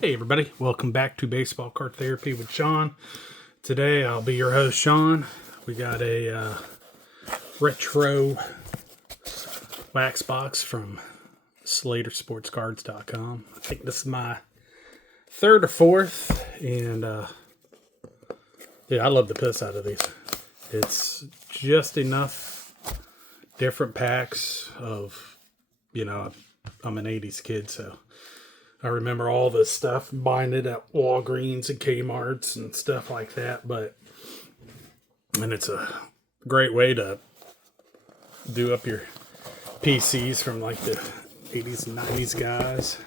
Hey everybody, welcome back to Baseball Card Therapy with Sean. Today I'll be your host, Sean. We got a retro wax box from SlaterSportsCards.com. I think this is my third or fourth, and I love the piss out of these. It's just enough different packs of, I'm an 80s kid, so I remember all this stuff, buying it at Walgreens and Kmart's and stuff like that. And it's a great way to do up your PCs from like the 80s and 90s guys.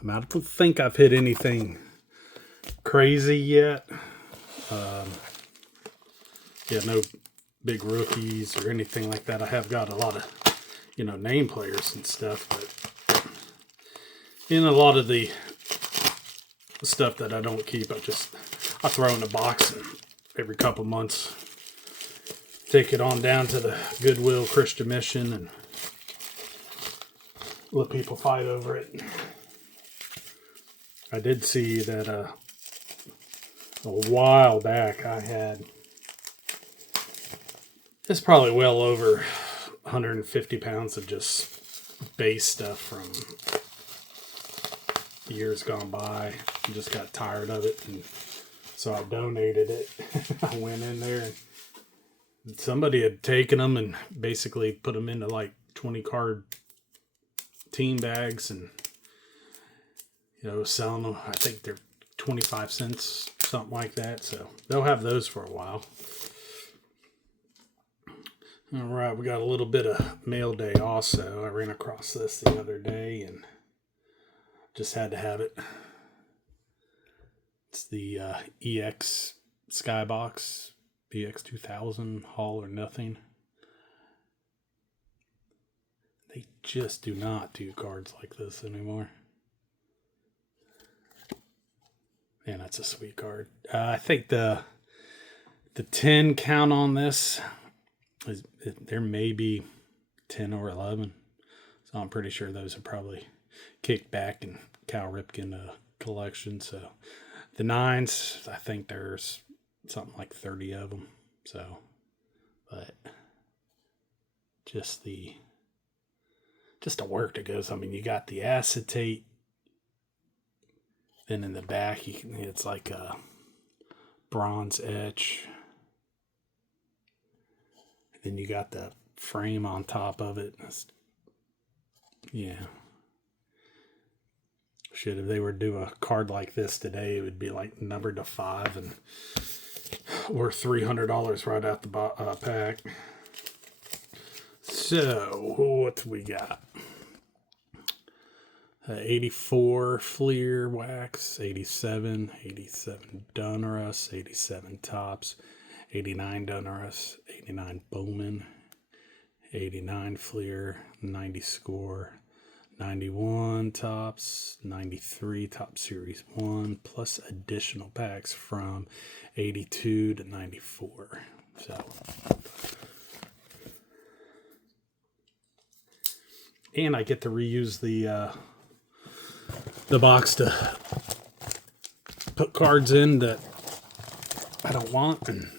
I don't think I've hit anything crazy yet. No big rookies or anything like that. I have got a lot of, name players and stuff, but in a lot of the stuff that I don't keep, I throw in a box and every couple months take it on down to the Goodwill Christian Mission and let people fight over it. I did see that a while back I had, it's probably well over 150 pounds of just base stuff from years gone by. I just got tired of it, and so I donated it. I went in there and somebody had taken them and basically put them into like 20 card team bags and selling them. I think they're 25 cents, something like that, so they'll have those for a while. All right, we got a little bit of Mailday also. I ran across this the other day and just had to have it. It's the EX Skybox, EX 2000, All or Nothing. They just do not do cards like this anymore. Man, that's a sweet card. I think the 10 count on this is there may be 10 or 11. So I'm pretty sure those are probably kicked back in Cal Ripken collection. So the 9s, I think there's something like 30 of them. So, but just the work that goes. I mean, you got the acetate. Then in the back, it's like a bronze etch. Then you got the frame on top of it. Yeah. Shit, if they were to do a card like this today, it would be like numbered to 5 and or $300 right out the pack. So, what we got? 84 Fleer Wax, 87 Donruss, 87 Tops, 89 Donruss, 89 Bowman, 89 Fleer, 90 Score, 91 Tops, 93 Top Series 1, plus additional packs from 82 to 94. So, and I get to reuse the box to put cards in that I don't want. And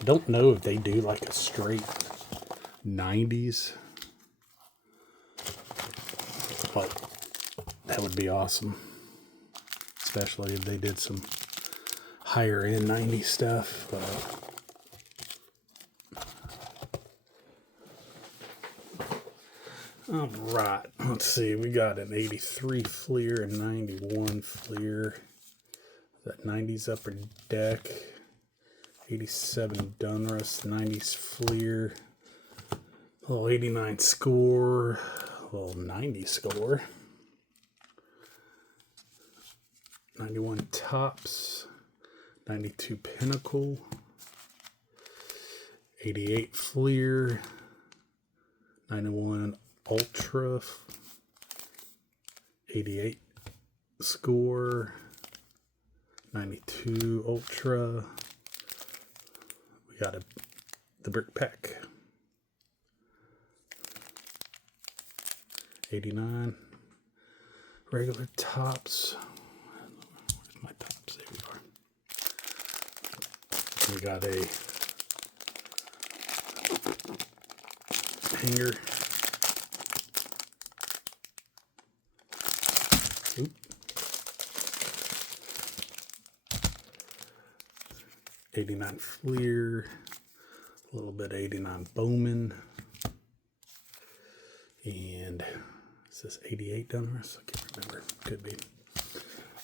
I don't know if they do like a straight 90s, but that would be awesome, especially if they did some higher end 90s stuff. All right, let's see. We got an 83 Fleer and 91 Fleer. That 90s Upper Deck. 87 Donruss, 90s Fleer. A little 89 Score. A little 90 Score. 91 Tops. 92 Pinnacle. 88 Fleer. 91 Ultra, 88 Score, 92 Ultra. We got the brick pack. 89. Regular tops. Where's my tops? There we are. We got a hanger. Oop. 89 Fleer, a little bit of 89 Bowman, and is this 88 down there? I can't remember. Could be.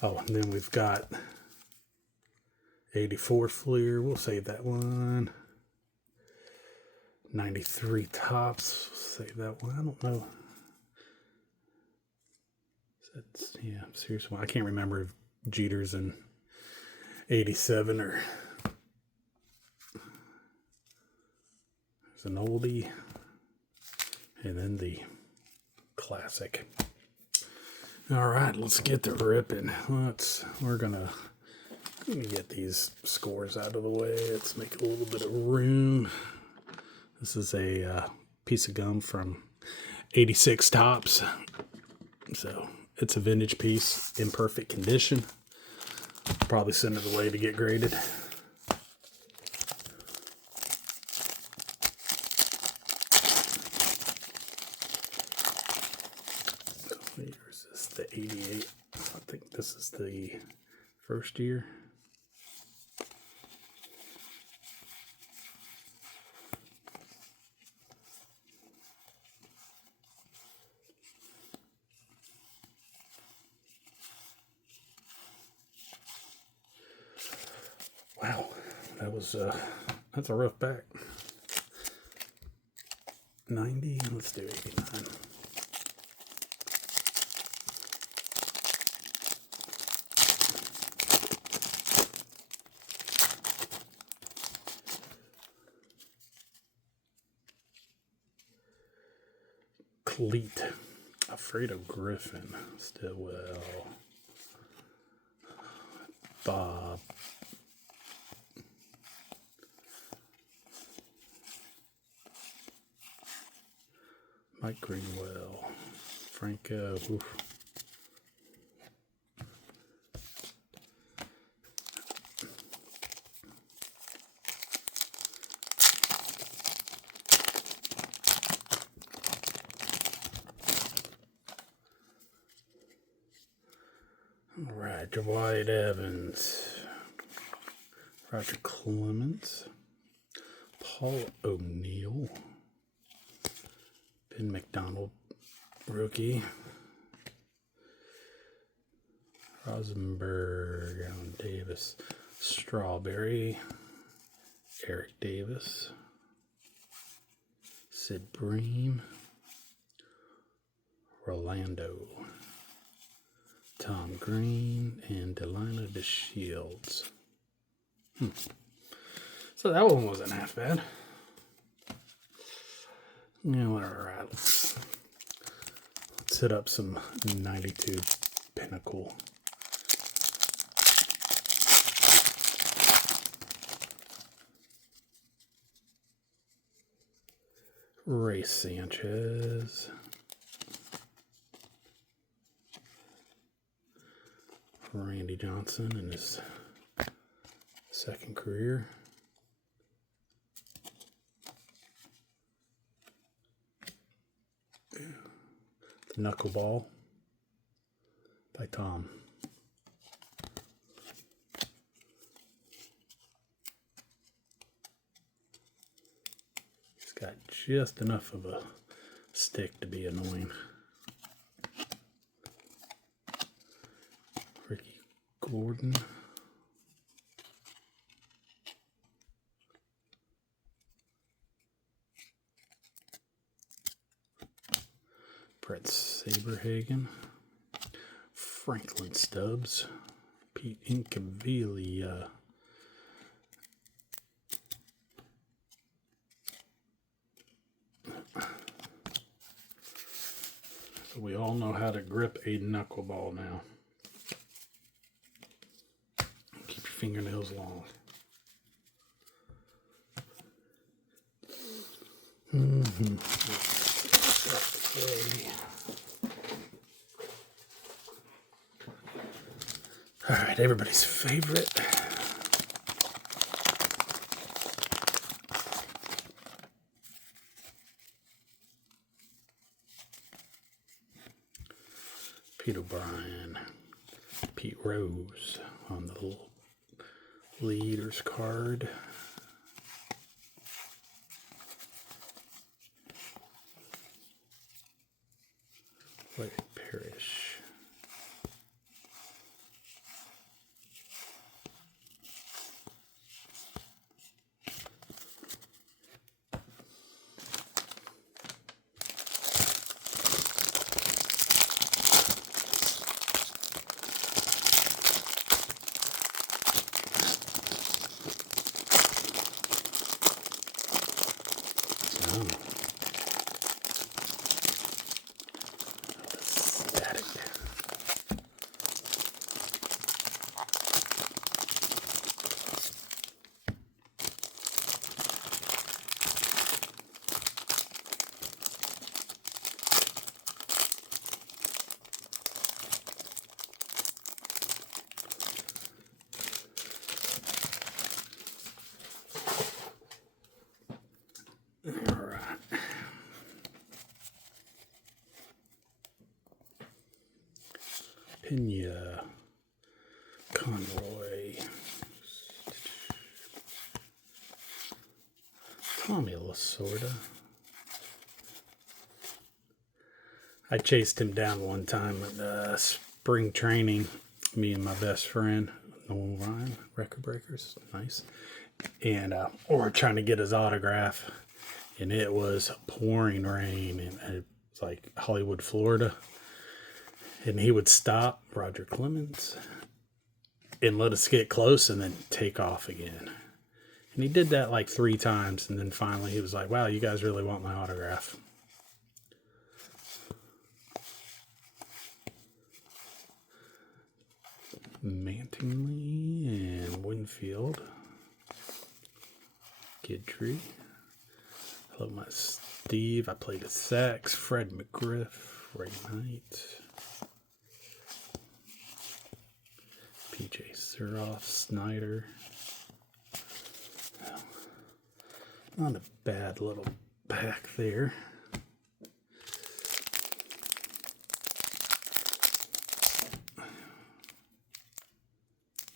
Oh, and then we've got 84 Fleer. We'll save that one. 93 Tops. Save that one. I don't know. That's, yeah, seriously. I can't remember if Jeter's in 87 or. There's an oldie, and then the classic. All right, let's get to ripping. We're gonna get these scores out of the way. Let's make a little bit of room. This is a piece of gum from 86 Tops, so it's a vintage piece in perfect condition. Probably send it away to get graded. Here's this, the 88. I think this is the first year. Wow, that's a rough back. 90, let's do 89. Cleat, Alfredo Griffin, Stillwell, Bob, Mike Greenwell, Franco, oof. All right, Dwight Evans, Roger Clemens, Paul O'Neill, Ben McDonald, rookie, Rosenberg, Alan Davis, Strawberry, Eric Davis, Sid Bream, Rolando, Tom Green, and Delina DeShields. So that one wasn't half bad. Yeah, all right. Let's hit up some 92 Pinnacle. Ray Sanchez. Randy Johnson in his second career. The Knuckleball by Tom. He's got just enough of a stick to be annoying. Ricky Gordon. Brett Saberhagen. Franklin Stubbs. Pete Incaviglia. So we all know how to grip a knuckleball now. Keep your fingernails long. Okay. right, everybody's favorite. Pete O'Brien, Pete Rose on the little leader's card. Larry Parrish. Pena, Conroy, Tommy Lasorda. I chased him down one time at spring training, me and my best friend, Noel Ryan, Record Breakers, nice. And we were trying to get his autograph, and it was pouring rain, and it's like Hollywood, Florida. And he would stop, Roger Clemens, and let us get close and then take off again. And he did that like 3 times. And then finally he was like, wow, you guys really want my autograph. Mattingly and Winfield. Gidry. Hello, my Steve. I played a sax. Fred McGriff. Ray Knight. PJ Suroff, Snyder. Not a bad little pack there.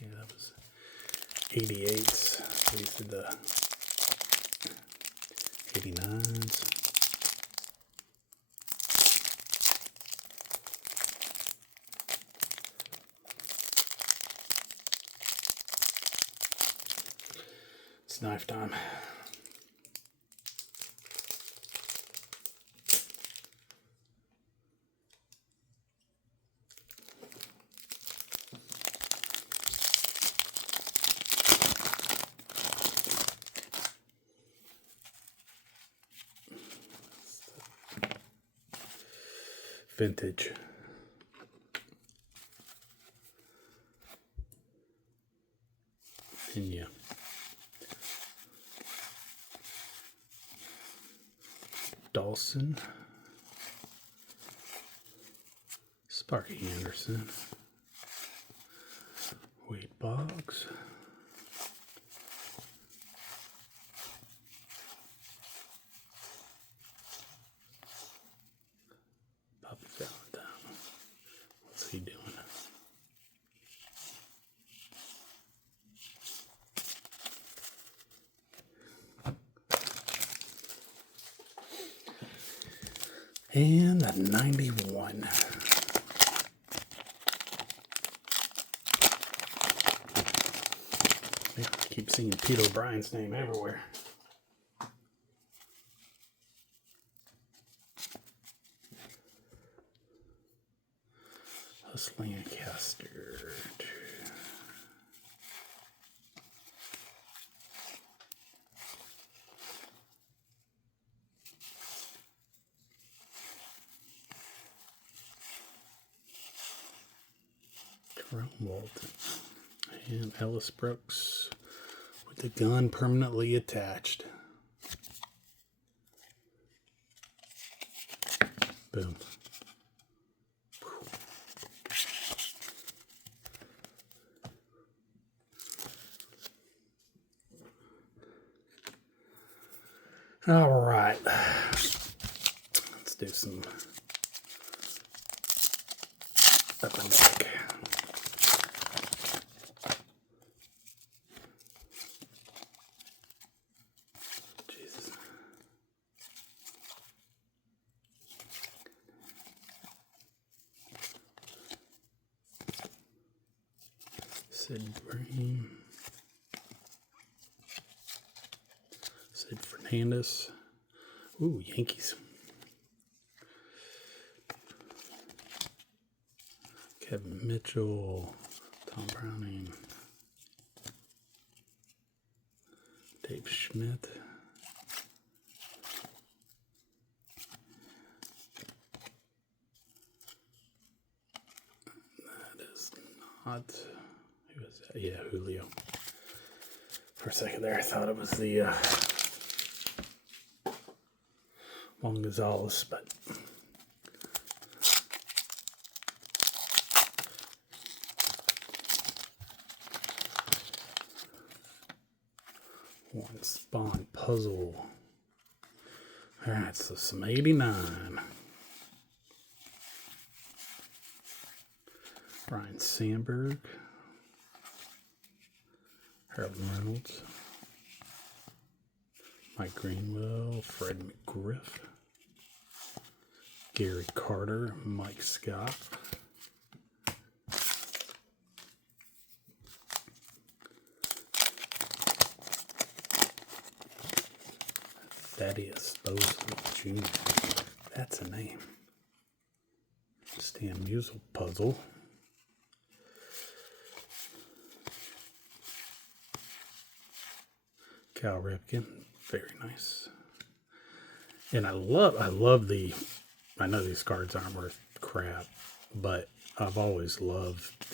Yeah, that was 88s. These are the 89s. It's knife time. Vintage. Pena. Dawson. Sparky Anderson. Wade Boggs. Bobby Valentine. What's he doing? And the 91. I keep seeing Pete O'Brien's name everywhere. Lancaster. Jerome Walton. And Ellis Brooks with the gun permanently attached. Boom. All right. Let's do some upper neck. Jesus. Sid Green. Sid Fernandez. Ooh, Yankees. Kevin Mitchell. Tom Browning. Dave Schmidt. That is not... Who is that? Yeah, Julio. For a second there, I thought it was the Juan Gonzalez, but one spawn puzzle. All right, so some 89. Ryan Sandberg. Harold Reynolds. Mike Greenwell. Fred McGriff. Gary Carter. Mike Scott. Thaddeus Bosley Jr. That's a name. Stan Musial puzzle. Cal Ripken, very nice. And I love the, I know these cards aren't worth crap, but I've always loved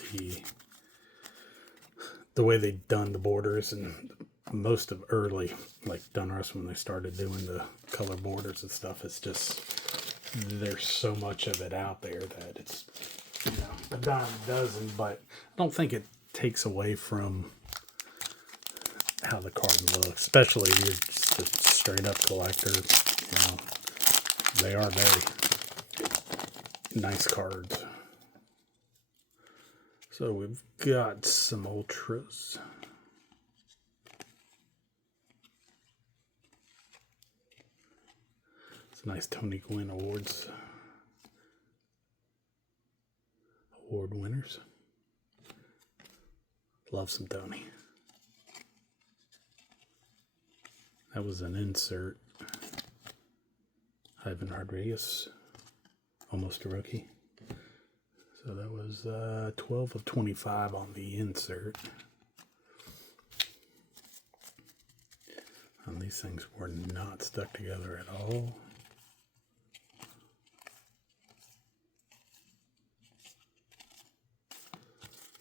the way they've done the borders, and most of early, like Donruss, when they started doing the color borders and stuff, it's just, there's so much of it out there that it's, you know, a dime a dozen, but I don't think it takes away from how the card looks, especially if you're just a straight up collector. You know, they are very nice cards. So we've got some ultras. It's nice Tony Gwynn award winners. Love some Tony. That was an insert. Ivan Rodriguez, almost a rookie. So that was 12 of 25 on the insert. And these things were not stuck together at all.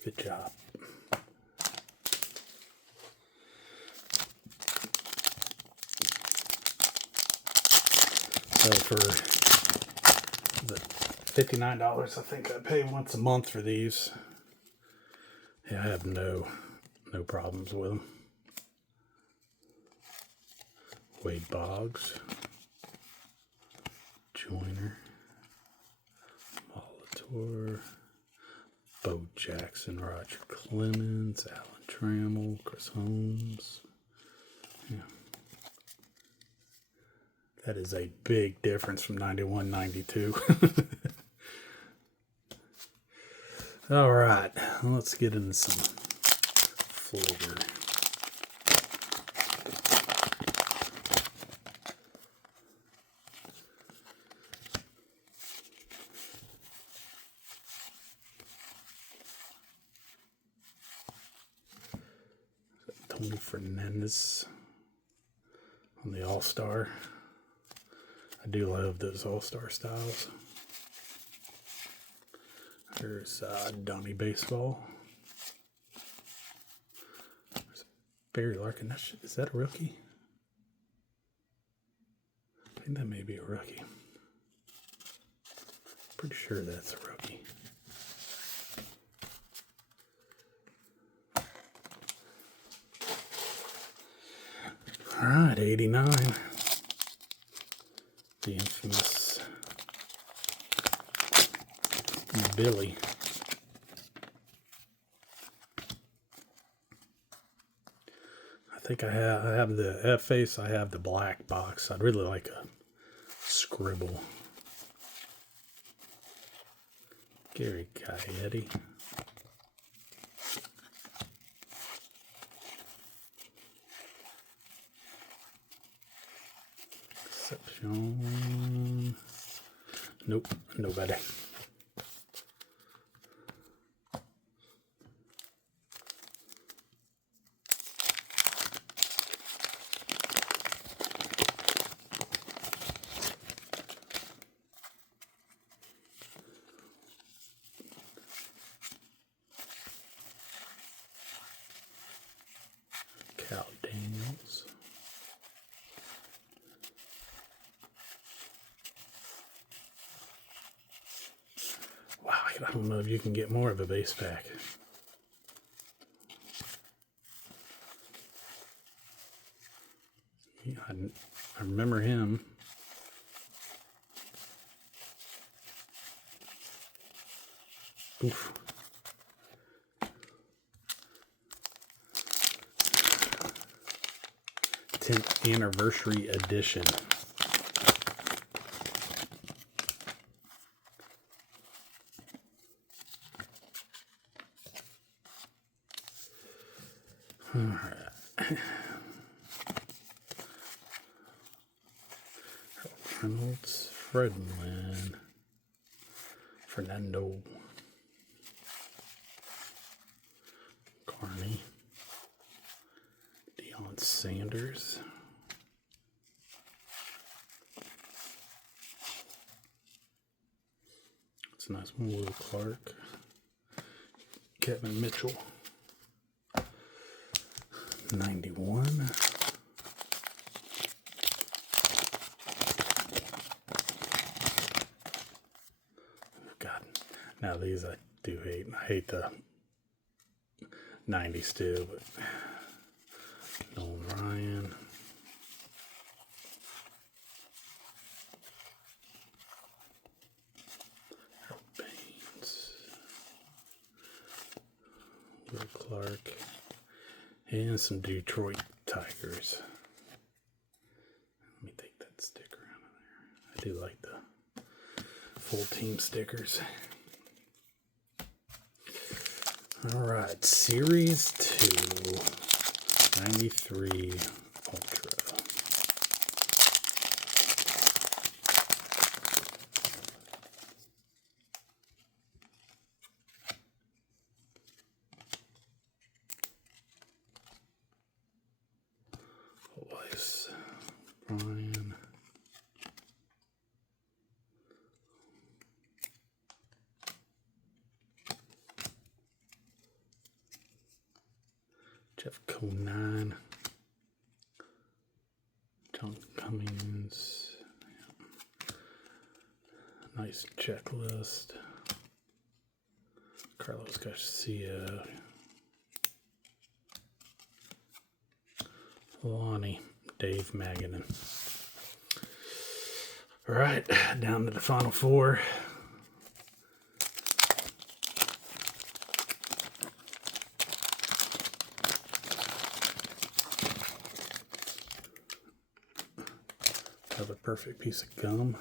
Good job. So for the $59, I think I pay once a month for these. Yeah, I have no problems with them. Wade Boggs, Joyner, Molitor, Bo Jackson, Roger Clemens, Alan Trammell, Chris Holmes. Yeah. That is a big difference from 91, 92. All right, let's get into some flavor. Tony Fernandez on the All-Star. I do love those All-Star styles. There's Donnie Baseball. There's Barry Larkin. Is that a rookie? I think that may be a rookie. Pretty sure that's a rookie. All right, 89. The infamous Billy. I think I have the F-Face, I have the black box. I'd really like a scribble. Gary Gaetti. Exception. Nope, nobody. Cal Daniels. Wow, I don't know if you can get more of a base pack. Yeah, I remember him. Oof. th Anniversary Edition. All right. Reynolds, Fredlin, Fernando, Carney, Deion Sanders, that's a nice one. Will Clark, Kevin Mitchell, 91. God, now these I do hate. I hate the 90s too, but Nolan Ryan, Harold Baines, Will Clark, and some Detroit Tigers. Let me take that sticker out of there. I do like the full team stickers. All right, Series 2, 93 Ultra. Weiss, Brian, Jeff Conine, John Cummings. Nice checklist. Carlos Garcia, Lonnie, Dave Maganin. All right, down to the final four. Another perfect piece of gum.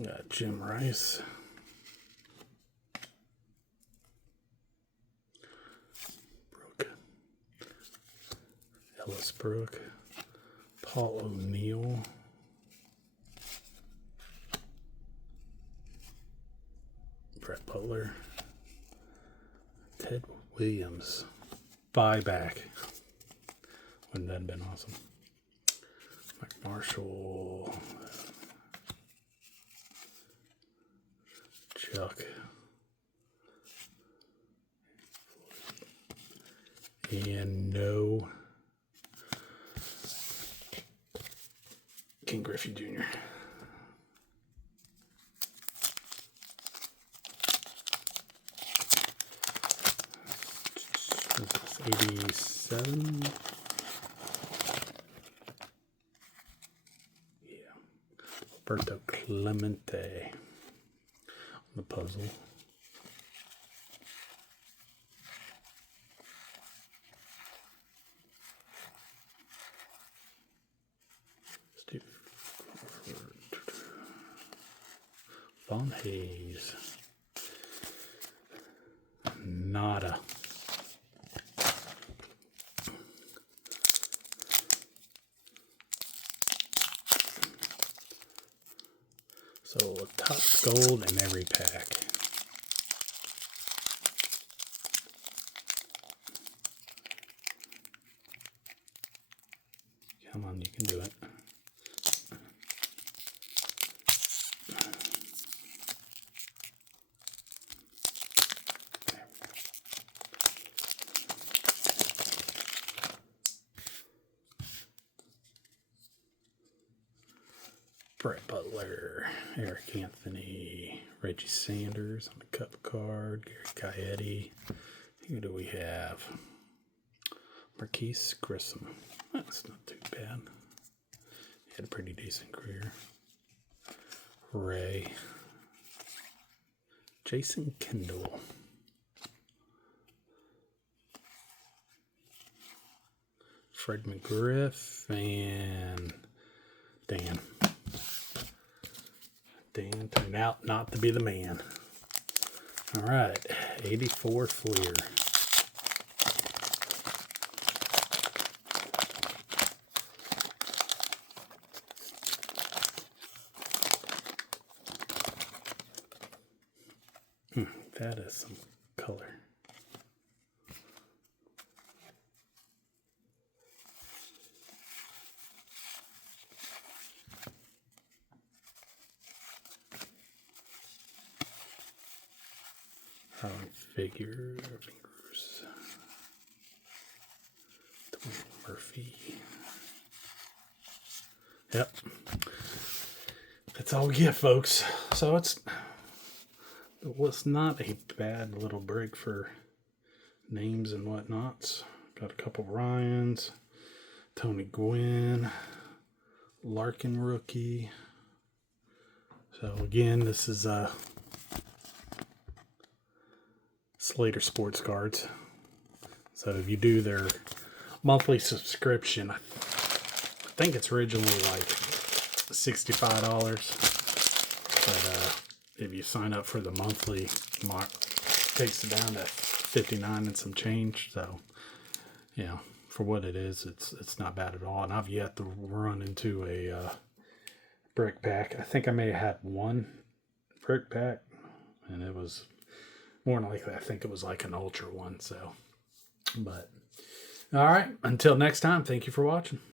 Got Jim Rice. Brooke. Ellis Brooke. Paul O'Neill. Brett Butler. Ted Williams. Buyback. Wouldn't that have been awesome? Mike Marshall. Chuck. And no King Griffey Jr. This is 87. Alberto Clemente on the puzzle. Steve Von Hayes. Nada. So top gold in every pack. Come on, you can do it. Brett Butler, Eric Anthony, Reggie Sanders on the cup card, Gary Gaetti. Who do we have? Marquise Grissom. That's not too bad. He had a pretty decent career. Ray. Jason Kendall. Fred McGriff and Dan. Dan turned out not to be the man. All right, 84 Fleer. That is some color. Figures. Murphy. Yep. That's all we get, folks. So it was not a bad little break for names and whatnots. Got a couple Ryans, Tony Gwynn, Larkin rookie. So again, this is Slater Sports Cards. So if you do their monthly subscription, I think it's originally like $65, but if you sign up for the monthly, it takes it down to $59 and some change. So yeah, for what it is, it's not bad at all. And I've yet to run into a brick pack. I think I may have had one brick pack, and it was more than likely, I think it was like an ultra one. So, but all right, until next time, thank you for watching.